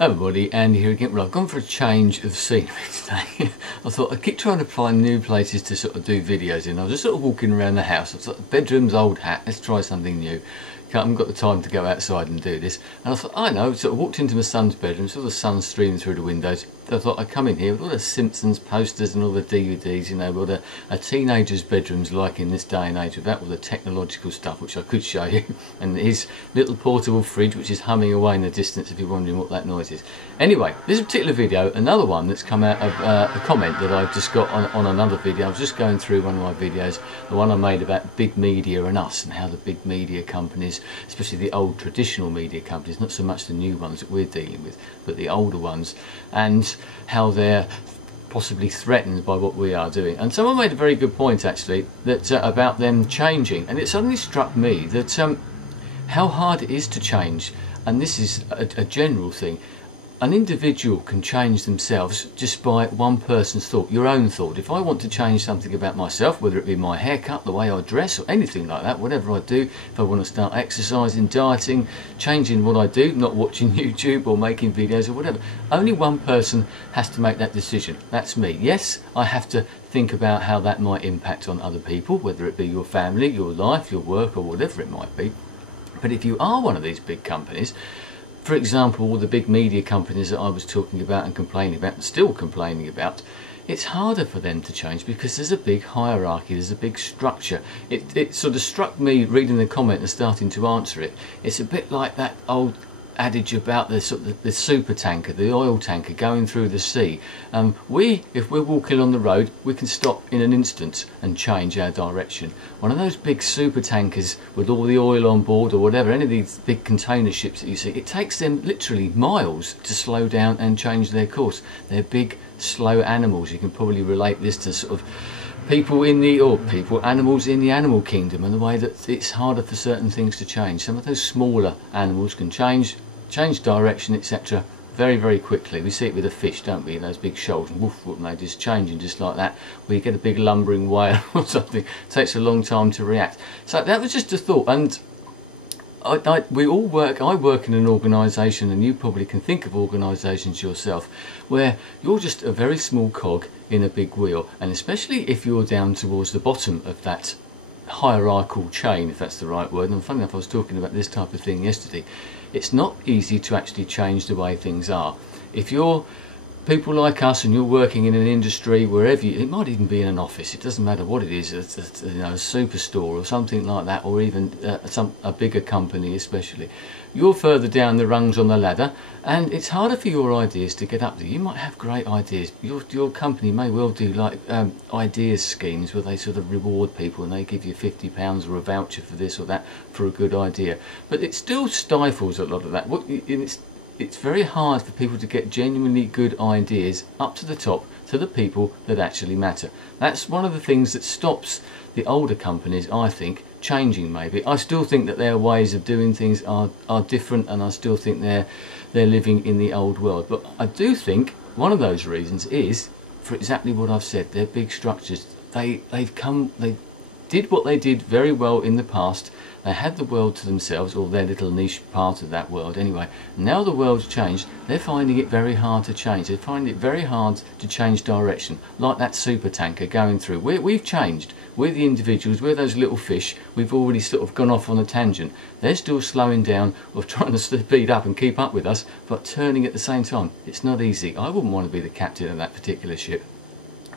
Everybody, Andy here again. Well, I've gone for a change of scenery today. I thought I'd keep trying to find new places to sort of do videos in. I was just sort of walking around the house. I thought, the bedroom's old hat, let's try something new. I haven't got the time to go outside and do this. And I thought, I know, sort of walked into my son's bedroom, saw the sun streaming through the windows. So I thought I'd come in here with all the Simpsons posters and all the DVDs, you know, what a teenager's bedroom's like in this day and age, without all the technological stuff, which I could show you. And his little portable fridge, which is humming away in the distance if you're wondering what that noise is. Anyway, this particular video, another one that's come out of a comment that I've just got on another video. I was just going through one of my videos, the one I made about big media and us, and how the big media companies, especially the old traditional media companies, not so much the new ones that we're dealing with, but the older ones, and how they're possibly threatened by what we are doing. And someone made a very good point actually, that about them changing, and it suddenly struck me that how hard it is to change. And this is a general thing. An individual can change themselves just by one person's thought, your own thought. If I want to change something about myself, whether it be my haircut, the way I dress, or anything like that, whatever I do, if I want to start exercising, dieting, changing what I do, not watching YouTube or making videos or whatever, only one person has to make that decision. That's me. Yes, I have to think about how that might impact on other people, whether it be your family, your life, your work, or whatever it might be. But if you are one of these big companies, for example, all the big media companies that I was talking about and complaining about, and still complaining about, it's harder for them to change because there's a big hierarchy, there's a big structure. It sort of struck me reading the comment and starting to answer it. It's a bit like that old adage about the sort of the super tanker, the oil tanker going through the sea. If we're walking on the road, we can stop in an instant and change our direction. One of those big super tankers with all the oil on board, or whatever, any of these big container ships that you see, it takes them literally miles to slow down and change their course. They're big, slow animals. You can probably relate this to sort of animals in the animal kingdom, and the way that it's harder for certain things to change. Some of those smaller animals can change direction, etc. very, very quickly. We see it with a fish, don't we? Those big shoals, and woof, and they just changing just like that. Where you get a big lumbering whale or something, it takes a long time to react. So that was just a thought, and I work in an organisation, and you probably can think of organisations yourself where you're just a very small cog in a big wheel, and especially if you're down towards the bottom of that hierarchical chain, if that's the right word. And funny enough, I was talking about this type of thing yesterday. It's not easy to actually change the way things are. If you're people like us and you're working in an industry, wherever it might even be in an office, it doesn't matter what it is, a superstore or something like that, or even a bigger company especially, you're further down the rungs on the ladder, and it's harder for your ideas to get up there. You might have great ideas. Your company may well do like ideas schemes where they sort of reward people and they give you £50 or a voucher for this or that for a good idea, but it still stifles a lot of that. It's very hard for people to get genuinely good ideas up to the top, to the people that actually matter. That's one of the things that stops the older companies, I think, changing maybe. I still think that their ways of doing things are different, and I still think they're living in the old world. But I do think one of those reasons is for exactly what I've said. They're big structures. They did what they did very well in the past. They had the world to themselves, or their little niche part of that world anyway. Now the world's changed, they're finding it very hard to change. They're finding it very hard to change direction, like that super tanker going through. We've changed. We're the individuals, we're those little fish. We've already sort of gone off on a tangent. They're still slowing down, or trying to speed up and keep up with us, but turning at the same time. It's not easy. I wouldn't want to be the captain of that particular ship.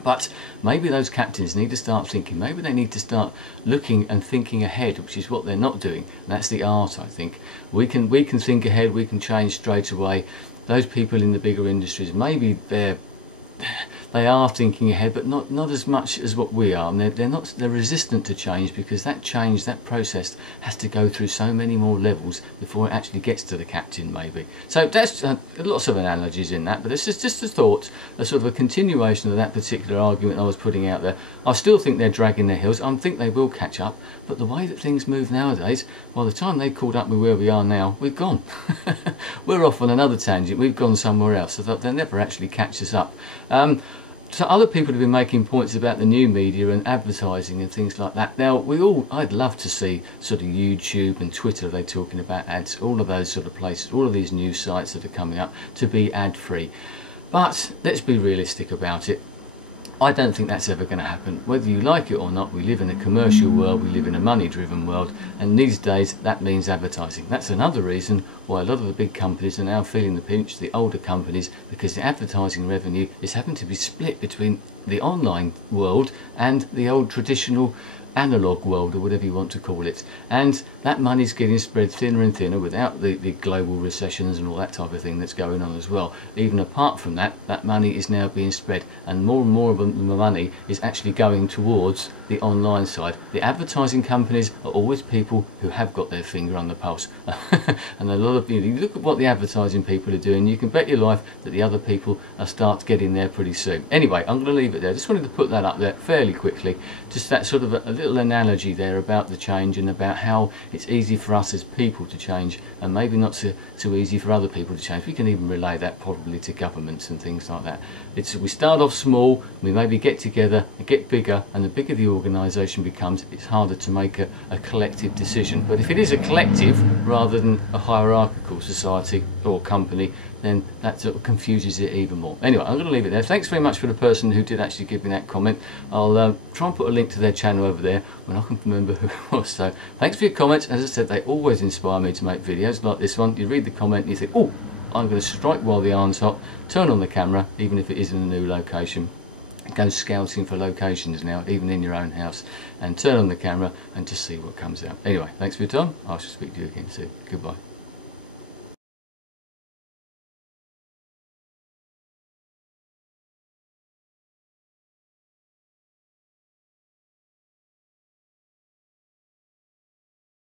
But maybe those captains need to start thinking. Maybe they need to start looking and thinking ahead, which is what they're not doing. And that's the art, I think. We can think ahead. We can change straight away. Those people in the bigger industries, maybe they are thinking ahead, but not as much as what we are. And they're resistant to change, because that process has to go through so many more levels before it actually gets to the captain, maybe. So that's lots of analogies in that, but this is just a thought, a sort of a continuation of that particular argument I was putting out there. I still think they're dragging their heels. I think they will catch up, but the way that things move nowadays, by the time they've caught up with where we are now, we've gone. We're off on another tangent. We've gone somewhere else, so they'll never actually catch us up. So other people have been making points about the new media and advertising and things like that. Now, I'd love to see sort of YouTube and Twitter, they're talking about ads, all of those sort of places, all of these news sites that are coming up to be ad-free. But let's be realistic about it. I don't think that's ever going to happen. Whether you like it or not, we live in a commercial world, we live in a money-driven world, and these days that means advertising. That's another reason why a lot of the big companies are now feeling the pinch, the older companies, because the advertising revenue is having to be split between the online world and the old traditional analog world, or whatever you want to call it, and that money's getting spread thinner and thinner without the global recessions and all that type of thing that's going on as well. Even apart from that, that money is now being spread, and more of the money is actually going towards the online side. The advertising companies are always people who have got their finger on the pulse and a lot of you look at what the advertising people are doing, you can bet your life that the other people will start getting there pretty soon. Anyway, I'm going to leave it there. Just wanted to put that up there fairly quickly, just that sort of a little analogy there about the change and about how it's easy for us as people to change and maybe not so easy for other people to change. We can even relay that probably to governments and things like that. We start off small, we maybe get together and get bigger, and the bigger the organisation becomes, it's harder to make a collective decision. But if it is a collective rather than a hierarchical society or company, then that sort of confuses it even more. Anyway, I'm going to leave it there. Thanks very much for the person who did actually give me that comment. I'll try and put a link to their channel over there when I can remember who it was. So thanks for your comments. As I said, they always inspire me to make videos like this one. You read the comment and you think, oh, I'm going to strike while the iron's hot, turn on the camera, even if it is in a new location. Go scouting for locations now, even in your own house, and turn on the camera and just see what comes out. Anyway, thanks for your time. I shall speak to you again soon. Goodbye.